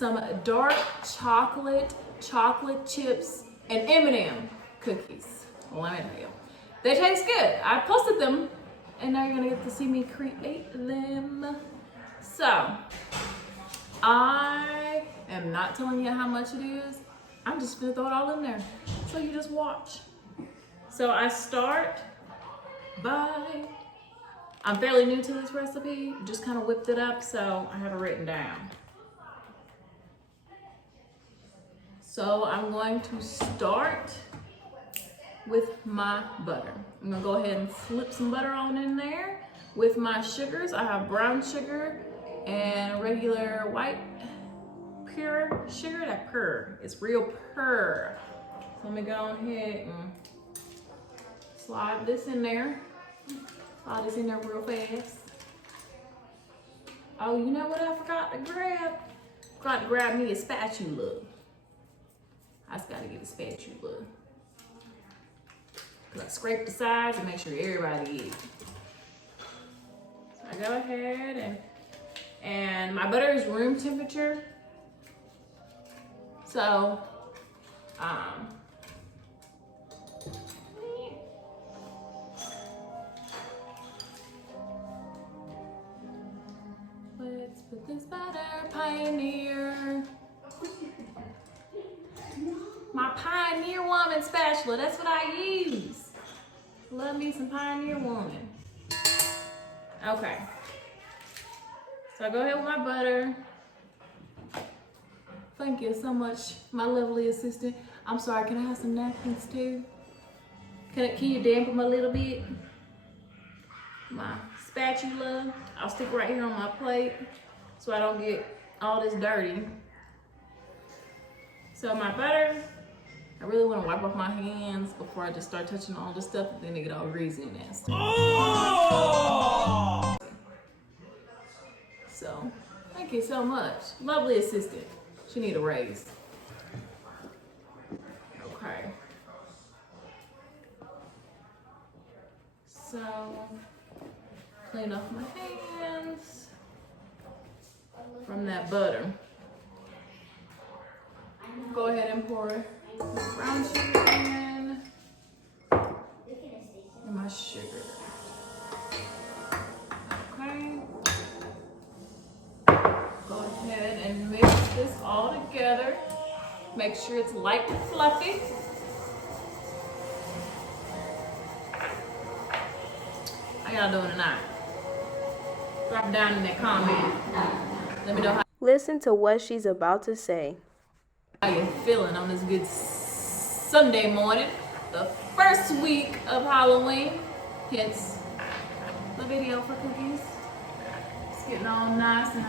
some dark chocolate chips and M&M cookies. Let me tell you, they taste good. I posted them, and now you're gonna get to see me create them. So, I am not telling you how much it is. I'm just gonna throw it all in there. So you just watch. So I start by, I'm fairly new to this recipe, just kind of whipped it up, so I have it written down. So I'm going to start with my butter. I'm gonna go ahead and flip some butter on in there with my sugars. I have brown sugar and regular white pure sugar. That pure, it's real pure. So let me go ahead and slide this in there. Slide this in there real fast. Oh, you know what I forgot to grab? Forgot to grab me a spatula. I just gotta get a spatula. Cause I scrape the sides and make sure everybody eats. So I go ahead and my butter is room temperature. So, let's put this butter, Pioneer. My Pioneer Woman spatula, that's what I use. Love me some Pioneer Woman. Okay. So I go ahead with my butter. Thank you so much, my lovely assistant. I'm sorry, can I have some napkins too? Can you damp them a little bit? My spatula, I'll stick right here on my plate so I don't get all this dirty. So my butter, I really want to wipe off my hands before I just start touching all this stuff, and then they get all greasy and nasty. Oh! So, thank you so much. Lovely assistant. She need a raise. Okay. So, clean off my hands from that butter. Go ahead and pour brown sugar in and my sugar. Okay. Go ahead and mix this all together. Make sure it's light and fluffy. How y'all doing tonight? Drop it down in that comment. Let me know how. Listen to what she's about to say. How you feeling on this good Sunday morning, the first week of Halloween? Hence the video for cookies. It's getting all nice and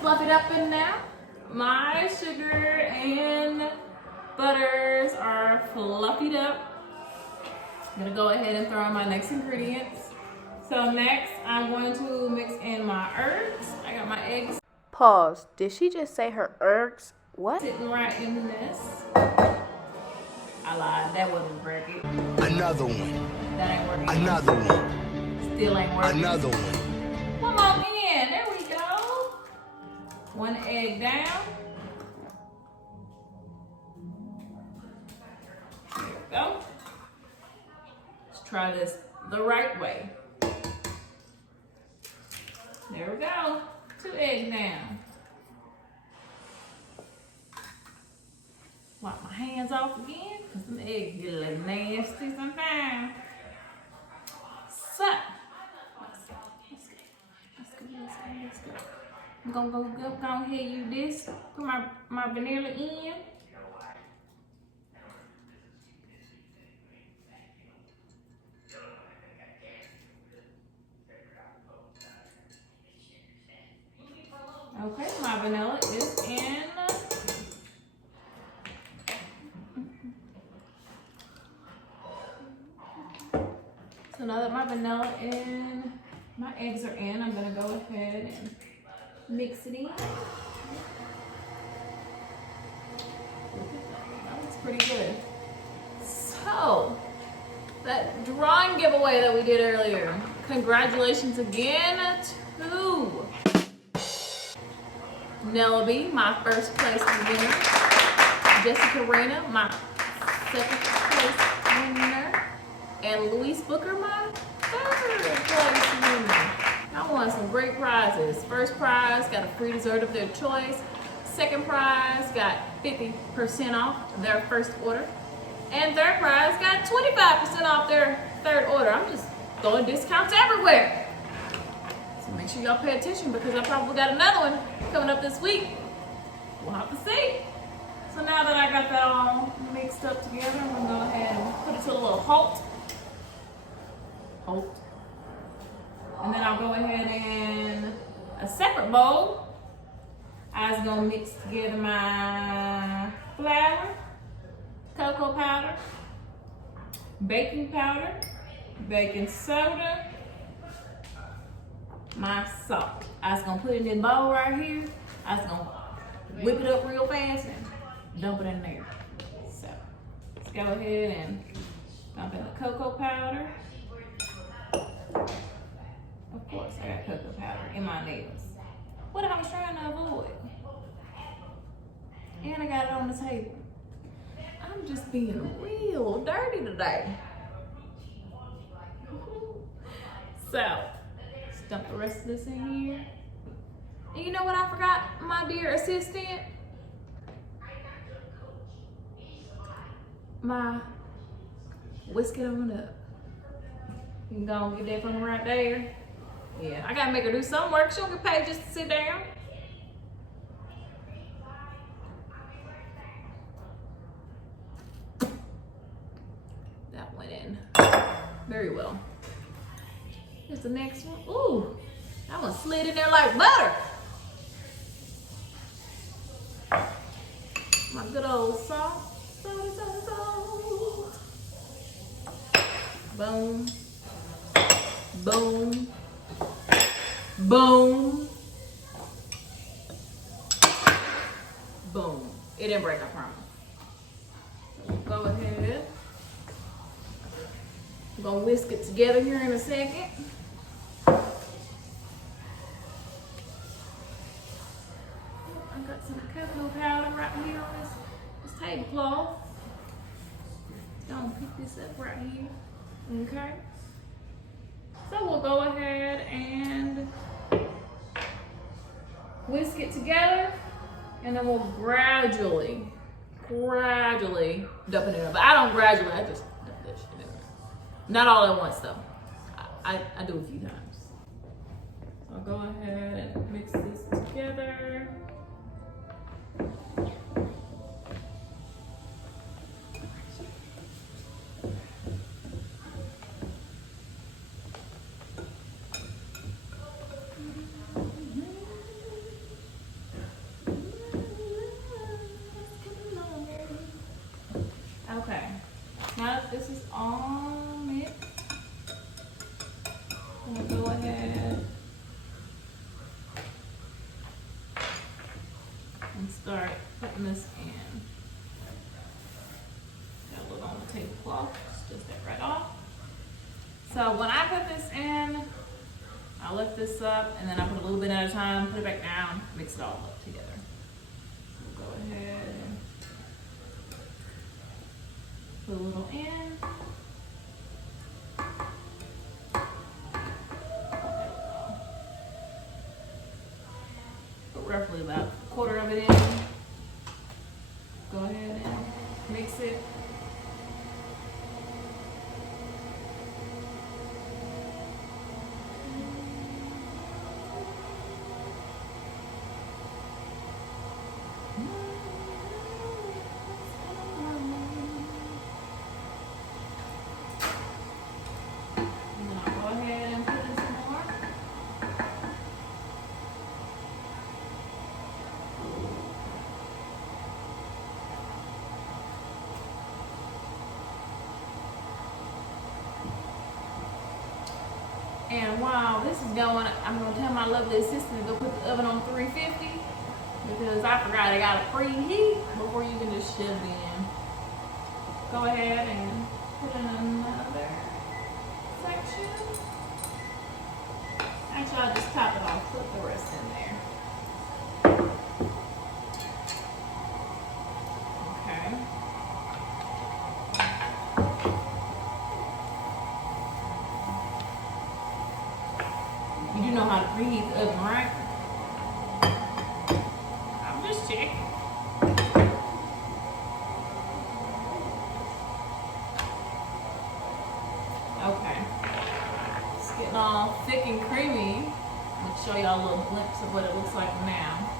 fluffed up in now. My sugar and butters are fluffied up. I'm gonna go ahead and throw in my next ingredients. So next, I'm going to mix in my herbs. I got my eggs. Pause. Did she just say her herbs? What? Sitting right in this. I lied. That wasn't working. Another one. That ain't working. Another one. Still ain't working. Another one. One more in. There we go. One egg down. There we go. Let's try this the right way. There we go. 2 eggs down. Wipe my hands off again, because some eggs get a little nasty sometimes. So, let's go. I'm gonna go ahead and use this. Put my vanilla in. Okay, my vanilla is in. So now that my vanilla and my eggs are in, I'm gonna go ahead and mix it in. That looks pretty good. So, that drawing giveaway that we did earlier, congratulations again to Nelby, my first place winner. Jessica Reyna, my second place winner. And Luis Booker, my third place winner. I won some great prizes. First prize got a free dessert of their choice. Second prize got 50% off their first order. And third prize got 25% off their third order. I'm just throwing discounts everywhere. So make sure y'all pay attention because I probably got another one coming up this week. We'll have to see. So now that I got that all mixed up together, I'm gonna go ahead and put it to a little halt. And then I'll go ahead and a separate bowl. I was gonna mix together my flour, cocoa powder, baking powder, baking soda, my salt. I was gonna put it in this bowl right here. I was gonna whip it up real fast and dump it in there. So let's go ahead and dump in the cocoa powder. Of course, I got cocoa powder in my nails. What I was trying to avoid. And I got it on the table. I'm just being real dirty today. So, let's dump the rest of this in here. And you know what I forgot, my dear assistant? My whisk it on up. You can go and get that from her right there. Yeah, I gotta make her do some work. She don't get paid just to sit down. That went in very well. Here's the next one. Ooh, that one slid in there like butter. My good old salt. Salt. Boom. Boom. Boom. Boom. It didn't break, I promise. So go ahead. I'm gonna whisk it together here in a second. I got some cocoa powder right here on this tablecloth. Gonna pick this up right here. Okay. So we'll go ahead and whisk it together, and then we'll gradually dump it in. But I don't gradually, I just dump that shit in there. Not all at once though. I do a few times. So I'll go ahead and mix this together. Okay, now that this is all mixed, I'm gonna go ahead and start putting this in. Got a little on the tablecloth, just that right off. So when I put this in, I lift this up and then I put a little bit at a time, put it back down, mix it all up together. We'll go ahead and put a little in. Put roughly about a quarter of it in. Go ahead and mix it. And while this is going, I'm going to tell my lovely assistant to go put the oven on 350 because I forgot I got to preheat before you can just shove it in. Go ahead and put in another section. Actually, I'll just top it off, put the rest in there. You do know how to preheat the oven, right? I'm just checking. Okay. It's getting all thick and creamy. I'm gonna show y'all a little glimpse of what it looks like now.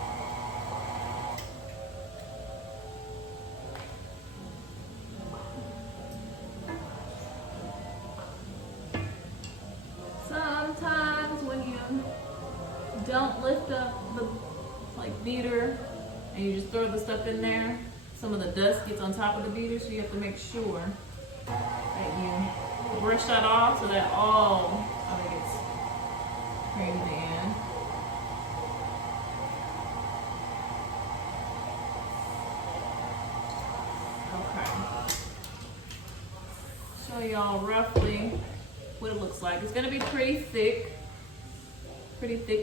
Sometimes when you don't lift up the beater and you just throw the stuff in there, some of the dust gets on top of the beater, so you have to make sure that you brush that off so that all of it gets creamed in. Okay. Show y'all roughly what it looks like. It's gonna be pretty thick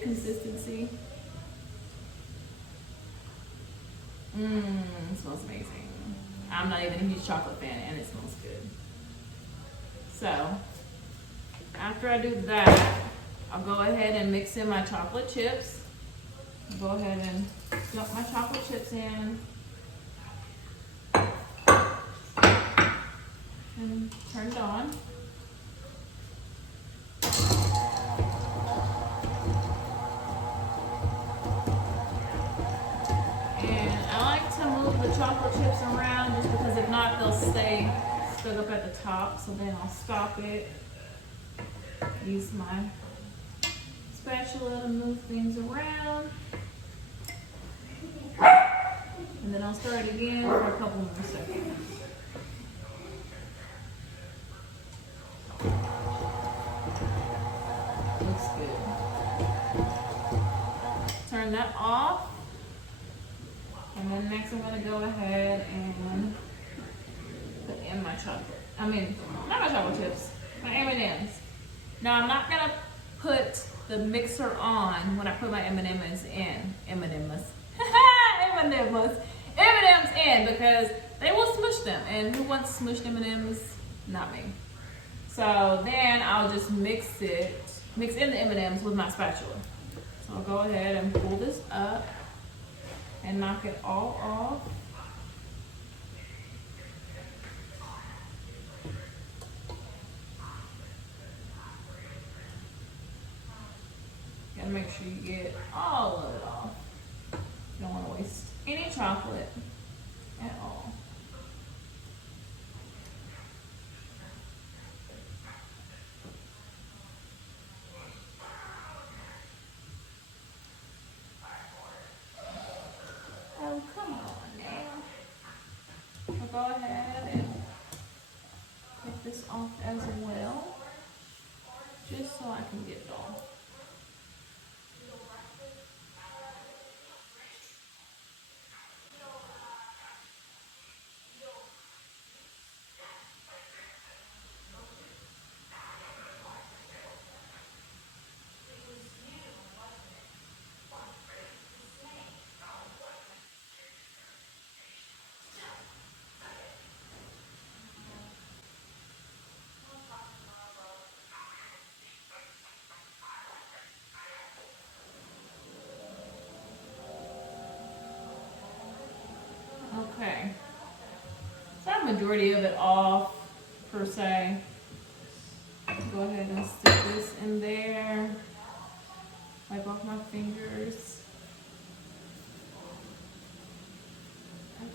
consistency. It smells amazing. I'm not even a huge chocolate fan and it smells good. So, after I do that, I'll go ahead and mix in my chocolate chips. I'll go ahead and dump my chocolate chips in. And turn it on. The chocolate chips around just because if not they'll stay stuck up at the top, so then I'll stop it, use my spatula to move things around, and then I'll start again for a couple more seconds. Looks good. Turn that off. And then next I'm gonna go ahead and put in my chocolate. Not my chocolate chips, my M&Ms. Now I'm not gonna put the mixer on when I put my M&Ms in. M&Ms in because they will smush them. And who wants smushed M&Ms? Not me. So then I'll just mix in the M&Ms with my spatula. So I'll go ahead and pull this up and knock it all off. Gotta make sure you get all of it off. You don't want to waste any chocolate at all. Oh, come on now. I'll go ahead and take this off as well, just so I can get it all. Okay, so I have the majority of it off, per se. Go ahead and stick this in there. Wipe off my fingers.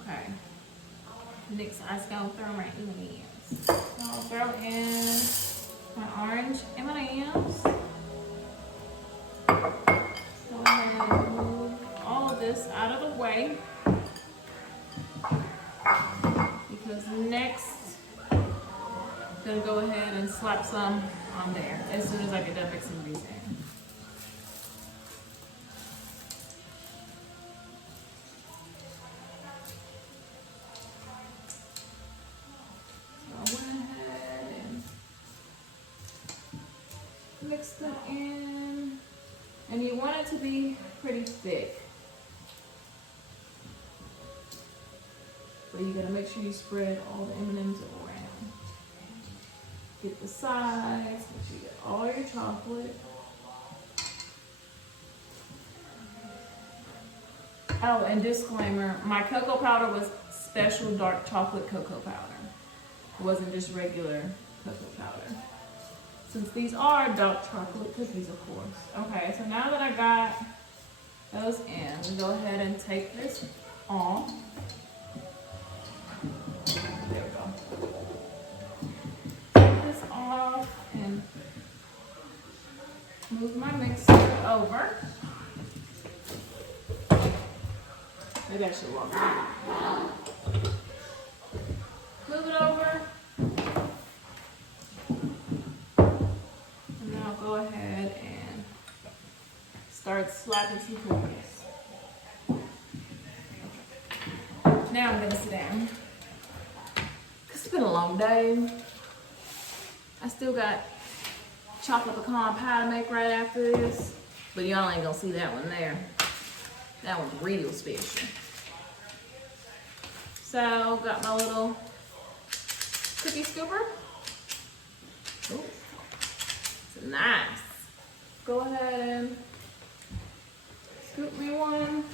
Okay. Next, I just gonna throw my M&Ms. So I'll throw in my orange M&Ms. Go ahead and move all of this out of the way. Because next, I'm gonna go ahead and slap some on there as soon as I get done mixing these in. So I went ahead and mixed them in, and you want it to be pretty thick. But you gotta make sure you spread all the M&Ms around. Get the sides, make sure you get all your chocolate. Oh, and disclaimer, my cocoa powder was special dark chocolate cocoa powder. It wasn't just regular cocoa powder. Since these are dark chocolate cookies, of course. Okay, so now that I got those in, we go ahead and take this off. There we go. Take this off and move my mixer over. Maybe I should walk. Move it over. And then I'll go ahead and start slapping some cookies. Now I'm gonna sit down. Cause it's been a long day. I still got chocolate pecan pie to make right after this. But y'all ain't gonna see that one there. That one's real special. So, got my little cookie scooper. Ooh, it's nice. Go ahead and scoop me one.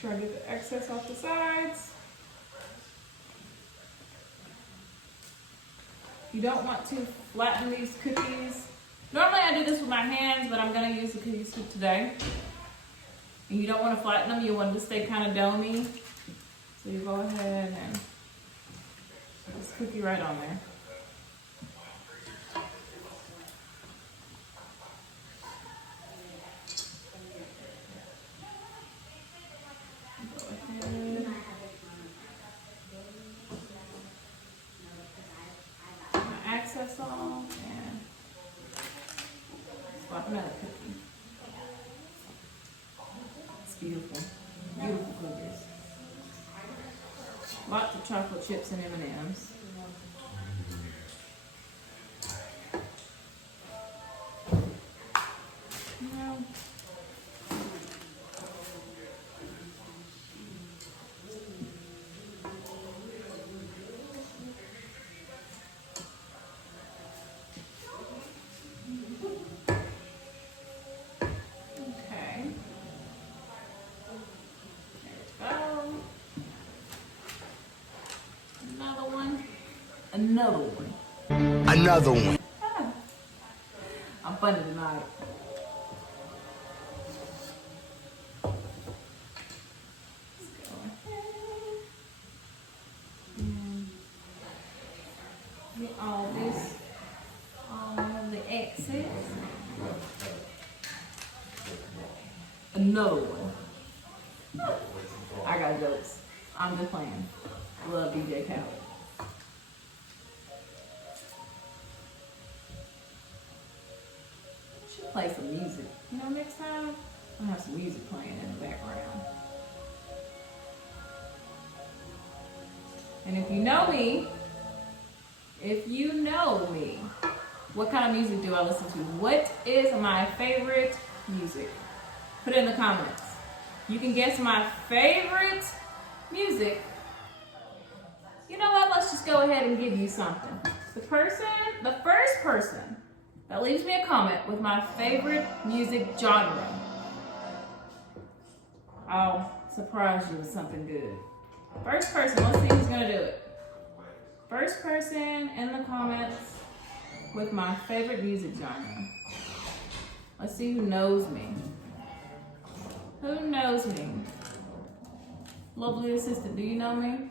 Try to get the excess off the sides. You don't want to flatten these cookies. Normally I do this with my hands, but I'm gonna use the cookie scoop today. And you don't want to flatten them, you want them to stay kind of domey. So you go ahead and put this cookie right on there. Go ahead. Get my access off and swap another cookie. It's beautiful, beautiful cookies. Lots of chocolate chips and M&Ms. No. Okay. Another one. Another one. Another one. Ah, I'm funny tonight. Let's go ahead and get all this, all of the excess. Another one. I got jokes. I'm just playing. Love DJ Khaled. Should play some music. You know, next time I'll have some music playing in the background. And if you know me, what kind of music do I listen to? What is my favorite music? Put it in the comments. You can guess my favorite music. You know what? Let's just go ahead and give you something. The first person that leaves me a comment with my favorite music genre, I'll surprise you with something good. First person, let's see who's gonna do it. First person in the comments with my favorite music genre. Let's see who knows me. Who knows me? Lovely assistant, do you know me?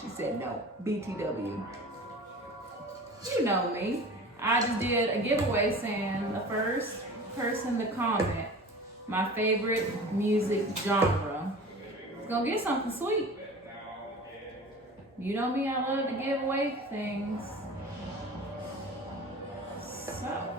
She said no. BTW. You know me. I just did a giveaway saying the first person to comment my favorite music genre is gonna get something sweet. You know me, I love to give away things. So.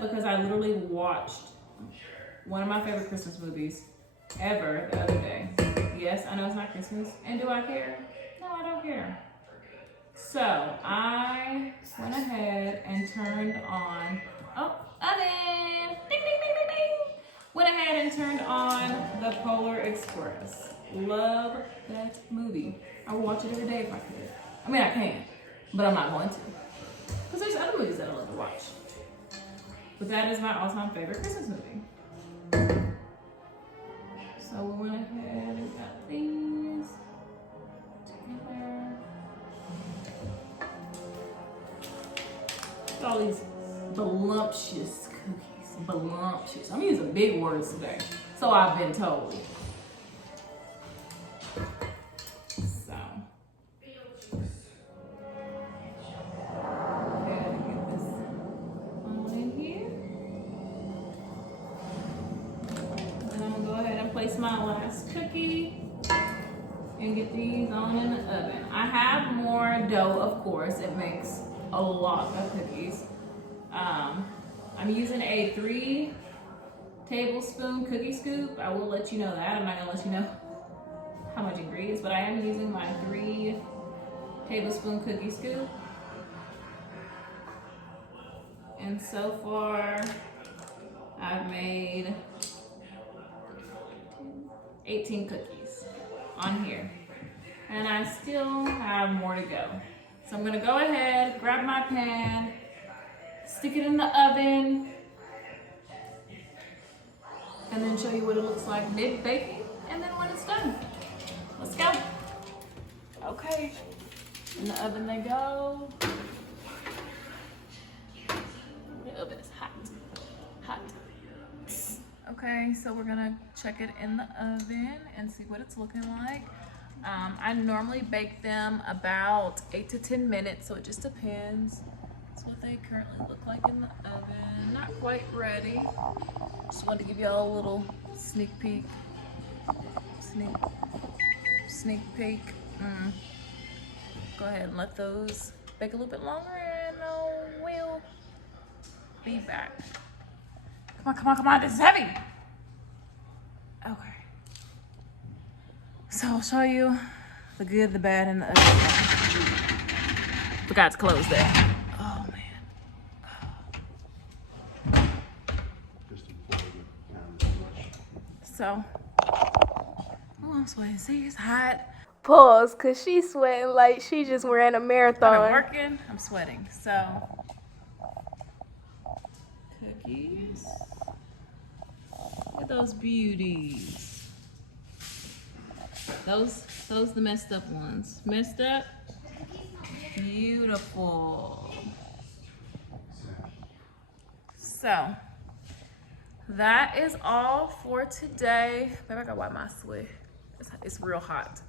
Because I literally watched one of my favorite Christmas movies ever the other day. Yes, I know it's not Christmas. And do I care? No, I don't care. So I went ahead and turned on, oven! Ding, ding, ding, ding, ding! Went ahead and turned on The Polar Express. Love that movie. I would watch it every day if I could. I mean, I can, but I'm not going to. Because there's other movies that I love to watch. But that is my all-time favorite Christmas movie. So we went ahead and got these together. Look at all these voluptuous cookies. Voluptuous. I'm using big words today. So I've been told. So. Place my last cookie and get these on in the oven. I have more dough, of course. It makes a lot of cookies. I'm using a 3 tablespoon cookie scoop. I will let you know that. I'm not gonna let you know how much ingredients, but I am using my 3 tablespoon cookie scoop. And so far, I've made 18 cookies on here. And I still have more to go. So I'm gonna go ahead, grab my pan, stick it in the oven, and then show you what it looks like mid-baking, and then when it's done. Let's go. Okay, in the oven they go. The oven is hot, hot. Okay, so we're gonna check it in the oven and see what it's looking like. I normally bake them about 8 to 10 minutes, so it just depends. That's what they currently look like in the oven. Not quite ready. Just wanted to give y'all a little sneak peek. Sneak peek. Go ahead and let those bake a little bit longer, and we'll be back. Come on, come on, come on, this is heavy. Okay. So I'll show you the good, the bad, and the ugly. Forgot to close that. Oh, man. So, I'm sweating. See, it's hot. Pause, cause she's sweating like she just ran a I've marathon. been working, I'm sweating. So, cookies. Look at those beauties. Those the messed up ones. Messed up. Beautiful. So that is all for today. Maybe I gotta wipe my sweat. It's real hot.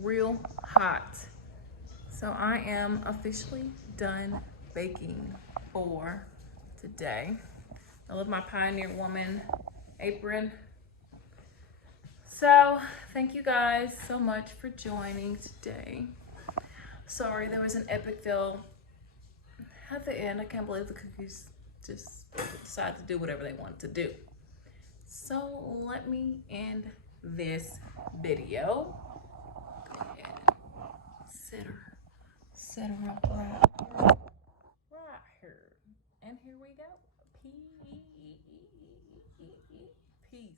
Real hot. So I am officially done baking for today. I love my Pioneer Woman apron. So thank you guys so much for joining today. Sorry, there was an epic fail at the end. I can't believe the cookies just decided to do whatever they wanted to do. So let me end this video. Go ahead, set her up right here. And here we go. Peace.